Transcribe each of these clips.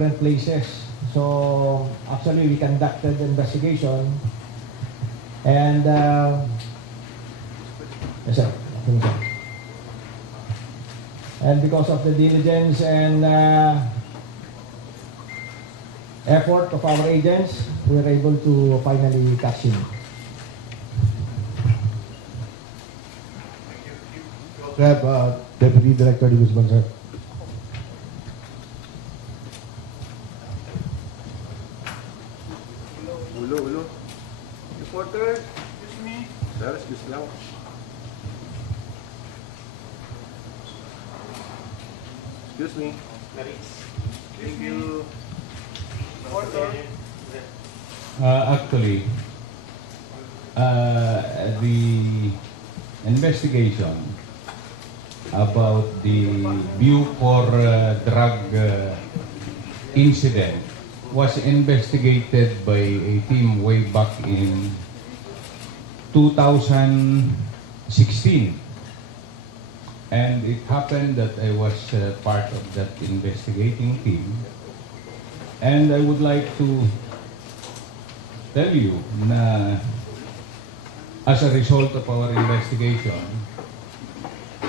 different places. So actually we conducted the investigation and yes, sir. And because of the diligence and effort of our agents, we were able to finally catch him. We have Deputy Director de Guzman, sir. Ulo. Reporter, excuse me. Sir, excuse lang. Excuse me. Thank you. Reporter. Actually, the investigation about the Bucor drug incident was investigated by a team way back in 2016. And it happened that I was part of that investigating team. And I would like to tell you na as a result of our investigation,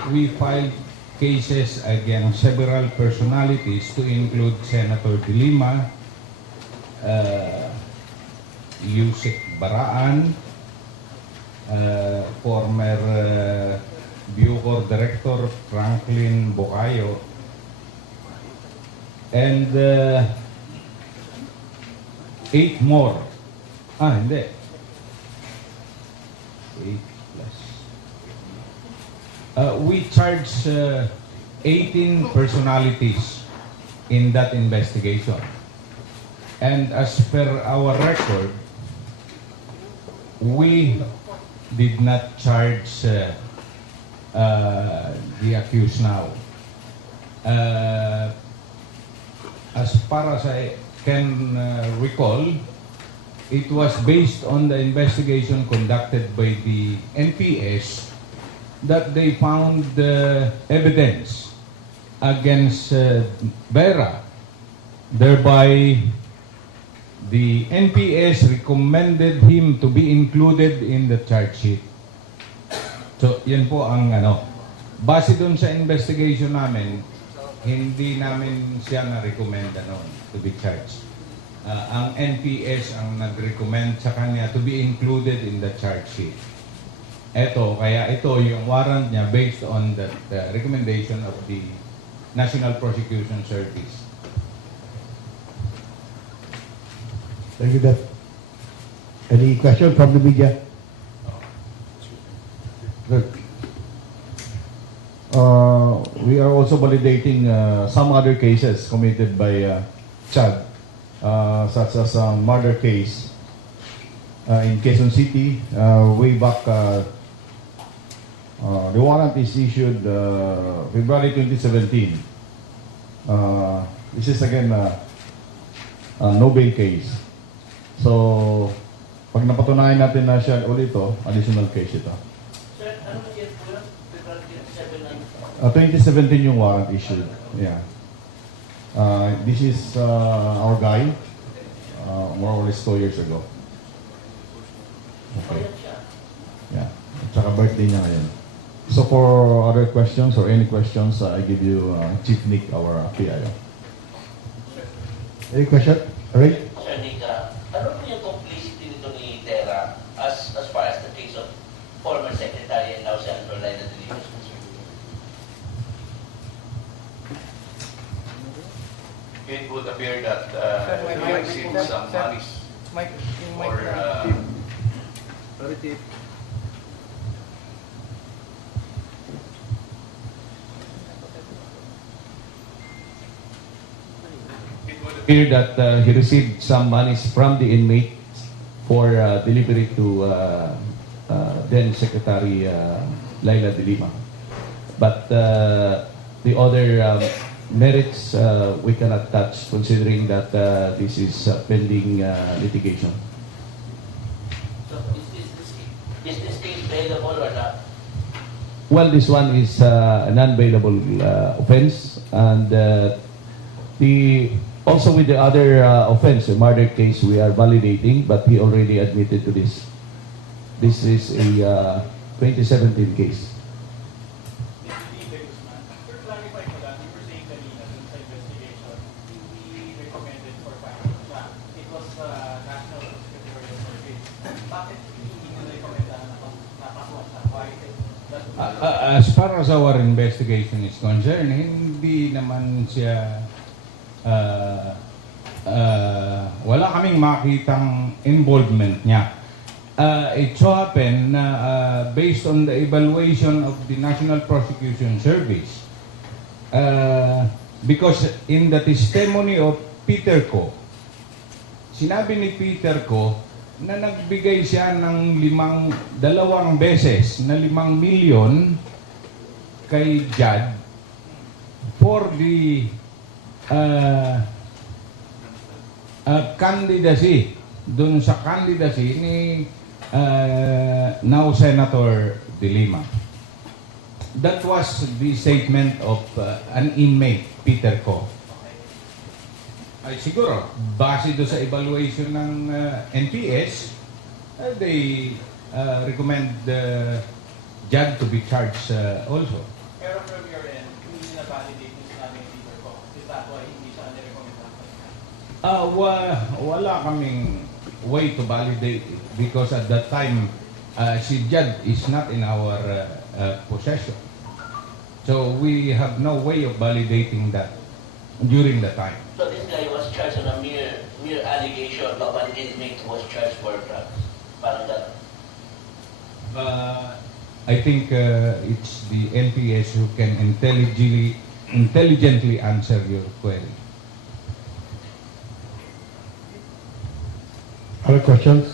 we filed cases against several personalities to include Senator Delima, Yusek Baraan, former Bucor Director Franklin Bocayo, and 8 more. Hindi. 8 plus. We charged 18 personalities in that investigation. And as per our record, we did not charge the accused now. As far as I can recall, it was based on the investigation conducted by the NPS that they found evidence against Vera. Thereby, the NPS recommended him to be included in the charge sheet. So, yan po ang base dun sa investigation namin, hindi namin siya na-recommend to be charged. Ang NPS ang nag-recommend sa kanya to be included in the charge sheet. Kaya ito yung warrant niya based on the recommendation of the National Prosecution Service. Thank you, Dep. Any question from the media? Good. We are also validating some other cases committed by Chad, such as a murder case in Quezon City. Way back, the warrant is issued February 2017. This is again a no bail case. So, pag napatunayan natin na siya ulit ito, additional case ito. Sir, ano ba yan po yun? 2017 yung warrant issued. Yeah. This is our guy, more or less 2 years ago. Okay. Yeah. At saka birthday niya ngayon. So for other questions or any questions, I give you Chief Nick, our PIO. Any question? All right. Sir Nick, ano po yung complicity nito ni Tera as far as the case of former Secretary and now Senator Leila Delima is concerned? It would appear that he received some monies for Appear that he received some monies from the inmate for delivery to then Secretary Leila Delima. But the other merits we cannot touch, considering that this is pending litigation. So is this case bailable or not? Well, this one is a non-bailable offense, and the Also with the other offense, the murder case, we are validating, but he already admitted to this. This is a 2017 case. Sir, clarify ko lang, you were saying kanina dun sa investigation, hindi recommended for firing siya. It was National Secretarial Service. Bakit hindi nyo recommend na napasuhan siya? Why is it? As far as our investigation is concerned, hindi naman siya wala kaming makitang involvement niya. It so happened na based on the evaluation of the National Prosecution Service, because in the testimony of Peter Ko, sinabi ni Peter Ko na nagbigay siya ng 2 beses na 5 milyon kay Judd for the candidacy, dun sa candidacy ni now Senator Delima. That was the statement of an inmate, Peter Ko. Ay siguro, base do sa evaluation ng NPS, they recommend Judd to be charged also. Pero from your end, hindi na validate yung sinabi ng Peter ko. Is that why hindi siya nirecommend? Wala kaming way to validate it because at that time, si Judd is not in our possession. So we have no way of validating that during the time. So this guy was charged on a mere allegation, but one inmate was charged for drugs. Parang that. I think it's the NPS who can intelligently answer your query. Other questions?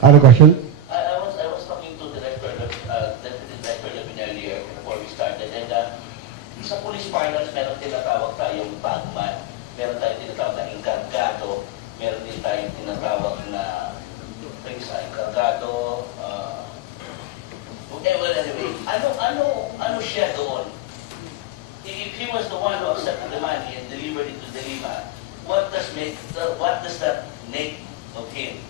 Other questions? I was talking to the Director Levin earlier before we started, and sa police finals meron tinatawag tayong bagman, meron tayong tinatawag na encargado, meron din tayong tinatawag na encargado, well anyway, ano siya doon? If he was the one who accepted the money and delivered it to the Lima, what does that make of him?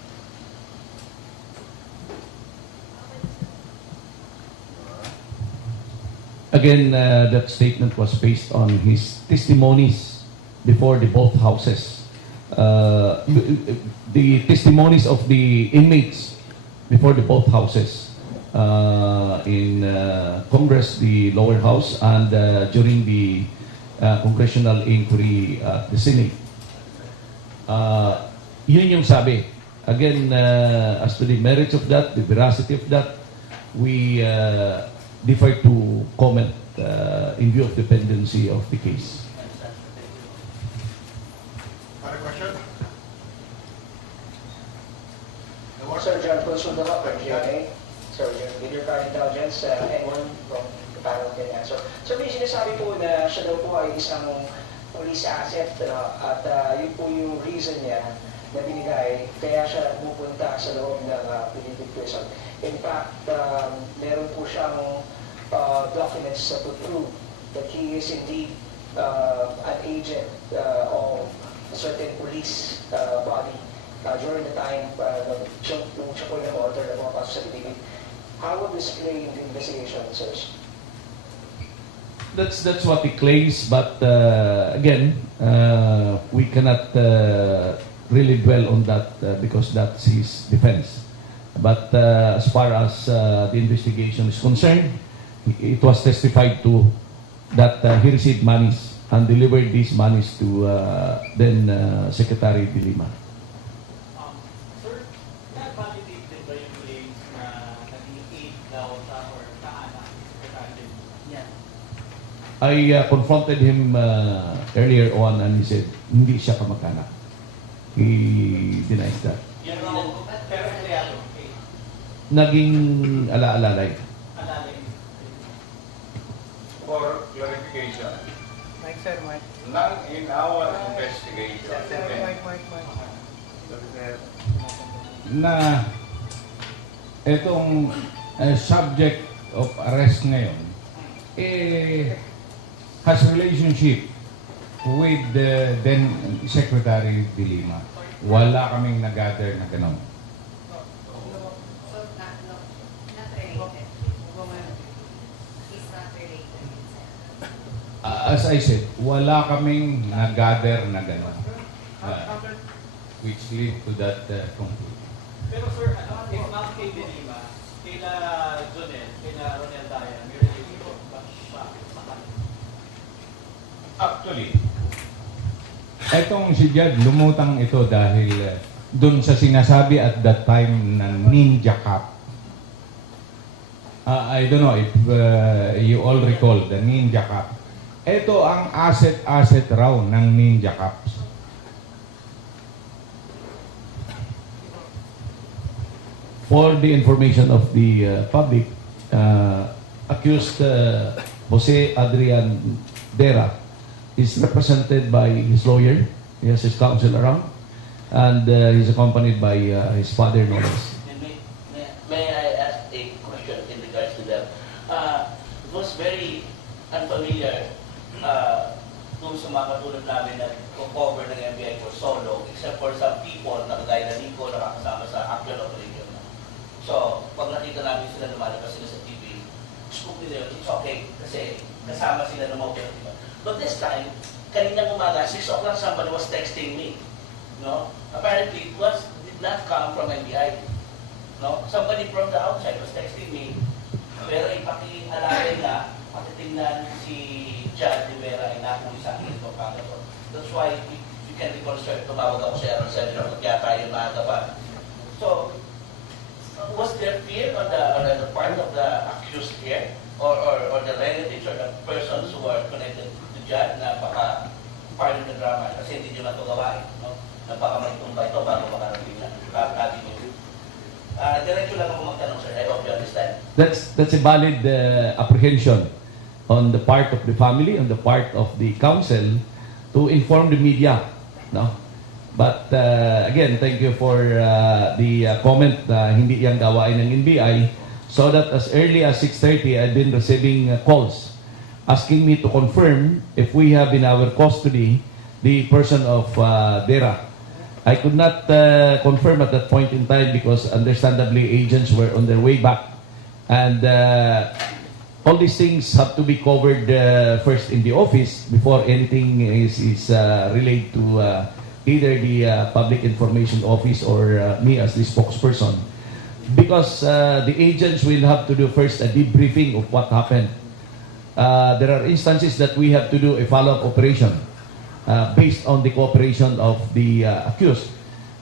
Again, that statement was based on his testimonies before the both houses. The testimonies of the inmates before the both houses in Congress, the lower house, and during the congressional inquiry at the Senate. Yun yung sabi. Again, as to the merits of that, the veracity of that, we defer to comment in view of dependency of the case. Other question? Sir John Consulta from GMA. Sir, with your current intelligence, anyone from the panel can answer. So may sinasabi po na siya daw po ay isang police asset at yun po yung reason niya na binigay kaya siya pupunta sa loob ng Philippine prison. In fact, meron po siyang documents to prove that he is indeed an agent of a certain police body during the time nung siya po na-order na pumapasok sa Philippines. How would this play in the investigation, sirs? That's what he claims, but again, we cannot really dwell on that because that's his defense. But as far as the investigation is concerned, it was testified to that he received monies and delivered these monies to then Secretary Delima. Sir, na-validated ba yung claims na naging aid daw siya or kaanak ni Secretary? I confronted him earlier on and he said, hindi siya kamag-anak. He denies that. Yan ang pero real, okay. Naging ala-alalay. Alalay. For clarification, Mike, sir, Mike. none in our investigation, Na etong subject of arrest ngayon has relationship with the then Secretary de Lima. Wala kaming nag-gather na gano'n. So, not related. He's not related. As I said, wala kaming nag-gather na gano'n. Which lead to that conclusion. Pero sir, if not kay Delima, kila Jonel, kila Ronel Daya, may relationship ba siya sa kanila? Actually, etong si Jad, lumutang ito dahil dun sa sinasabi at that time ng Ninja Cup. I don't know if you all recall the Ninja Cup. Ito ang asset raw ng Ninja Cups. For the information of the public, accused Jose Adrian Dera is represented by his lawyer. He has his counsel around, and he's accompanied by his father, no less. And may I ask a question in regards to that? It was very unfamiliar dun sa mga katulad namin na cover ng NBI for solo, except for some people na kagaya na Nico nakakasama sa actual operation. So, pag nakita namin sila lumalabas sila sa TV, scoop nila yun, it's okay, kasi kasama sila ng mga operatiba. But this time, kaninang umaga, 6 o'clock somebody was texting me. No? Apparently, it did not come from NBI. No? Somebody from the outside was texting me. Pero ipakialalay na, pakitingnan si Chad Rivera ay nakuli sa akin ito kagato. That's why, if you can recall, sir, tumawag ako sa Aaron Center, kaya tayo maaga pa. So, was there fear on the part of the accused here? Or the relatives or the persons who are connected to Chad na baka part of the drama kasi hindi nyo na ito gawain, no? Na baka may tumba ito bago makarating na kagin nyo. Diretso lang ako magtanong, sir. I hope you understand. That's a valid apprehension on the part of the family, on the part of the council, to inform the media, no? But again, thank you for the comment na hindi yan gawain ng NBI, so that as early as 6:30, I've been receiving calls asking me to confirm if we have in our custody the person of Dera. I could not confirm at that point in time because understandably agents were on their way back. And all these things have to be covered first in the office before anything is relayed to either the Public Information Office or me as the spokesperson. Because the agents will have to do first a debriefing of what happened. There are instances that we have to do a follow-up operation based on the cooperation of the accused.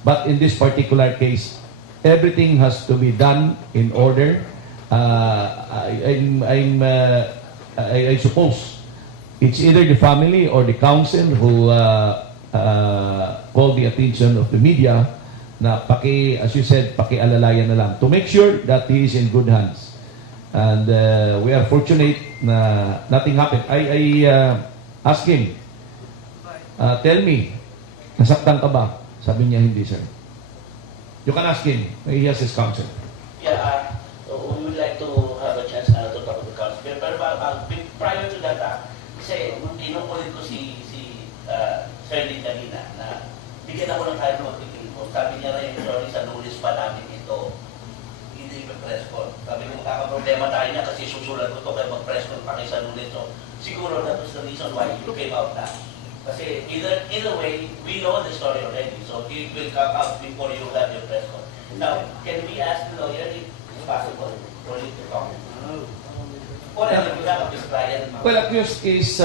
But in this particular case, everything has to be done in order. I suppose it's either the family or the council who call the attention of the media na as you said, pakialalayan na lang to make sure that he is in good hands. And we are fortunate na nothing happened. I asked him, tell me, nasaktan ka ba? Sabi niya, hindi, sir. You can ask him. He has his counsel. Yeah, we would like to have a chance to talk with the council. Pero prior to that, kasi inukulit ko si Sir Lee kanina na bigyan ako ng time notification ko. Sabi niya na yung sorry sa notice pa namin ito. Hindi mag-press call. Sabi ko, kakaproblema tayo niya kasi susulat ko ito kaya mag-press call pa kayo sa notice. So, siguro that was the reason why you came out na. Kasi either way, we know the story already. So, it will come out before you have your press call. Now, can we ask the lawyer if it's possible for you to talk? Or if you have this client? Well, accused is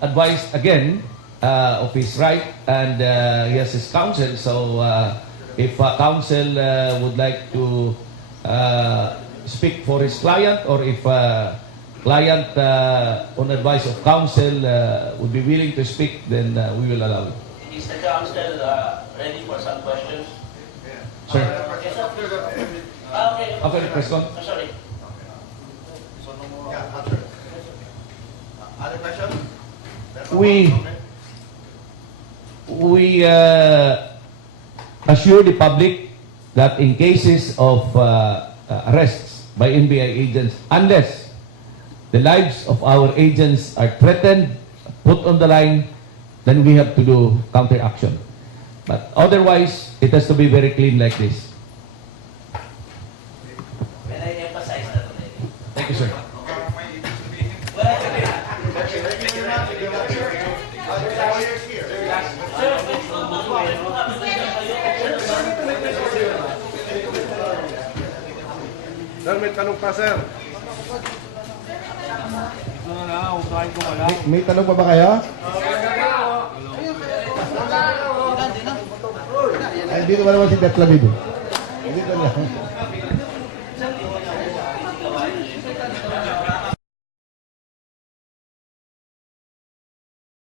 advised again of his right, and he has his counsel. So if counsel would like to speak for his client, or if client on advice of counsel would be willing to speak, then we will allow it. Is the counsel ready for some questions? Sir. Okay. After the press con? I'm sorry. Yeah, answer. Other questions? We assure the public that in cases of arrests by NBI agents unless the lives of our agents are threatened, put on the line, then we have to do counteraction. But otherwise, it has to be very clean like this. When I emphasize that already. Thank you, sir. Sir, may tanong pa, sir. May tanong pa ba kayo? Ay, dito ba naman si Detlabid? Dito lang.